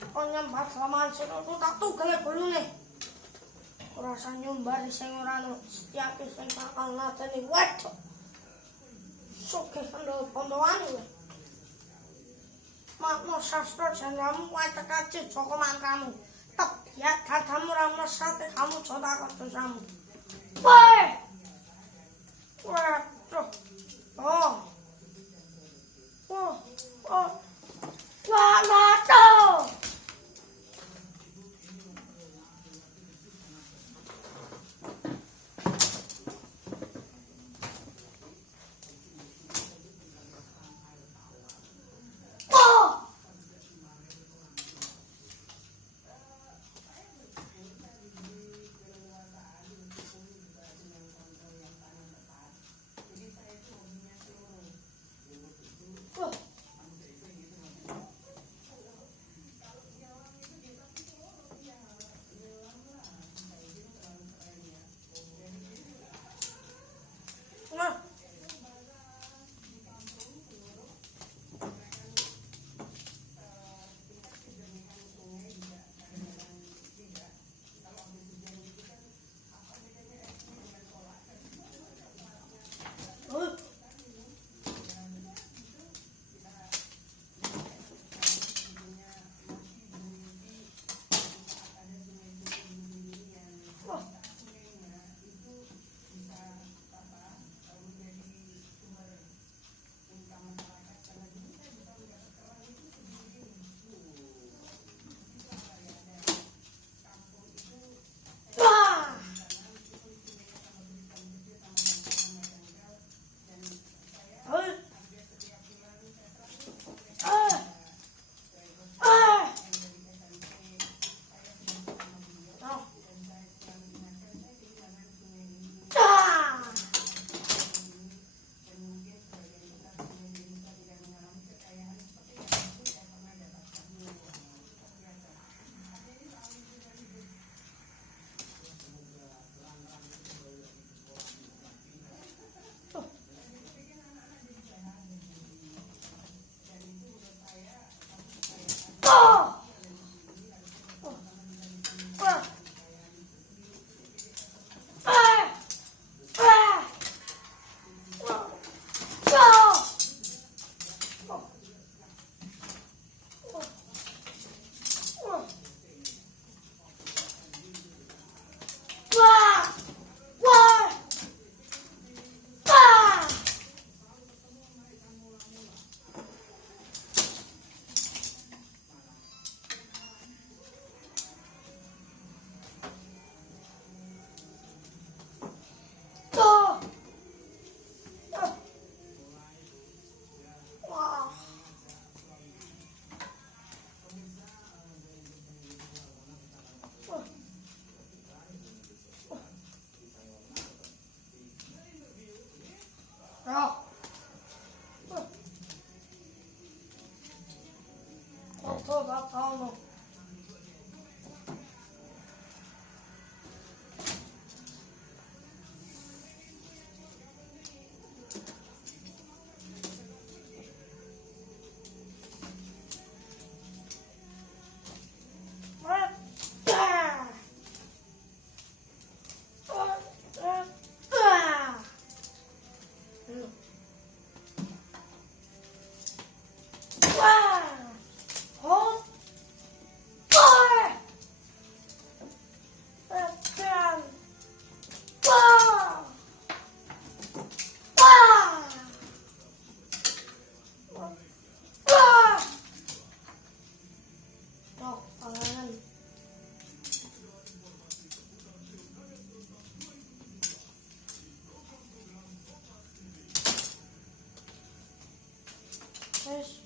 Kok nyambat lamaan sing aku tak tugel golune. Ora usah nyumbar sing ora ono setiake sing bakal nateni wedok. Sugih kandha pondoan kowe. Makna sastra jangamu wae tekaci Joko mantramu. Tebiat gadamu ora mesate kamu jota dosamu. Wae. Waduh. Oh. Oh. Oh. Waduh. Paulo. Yes.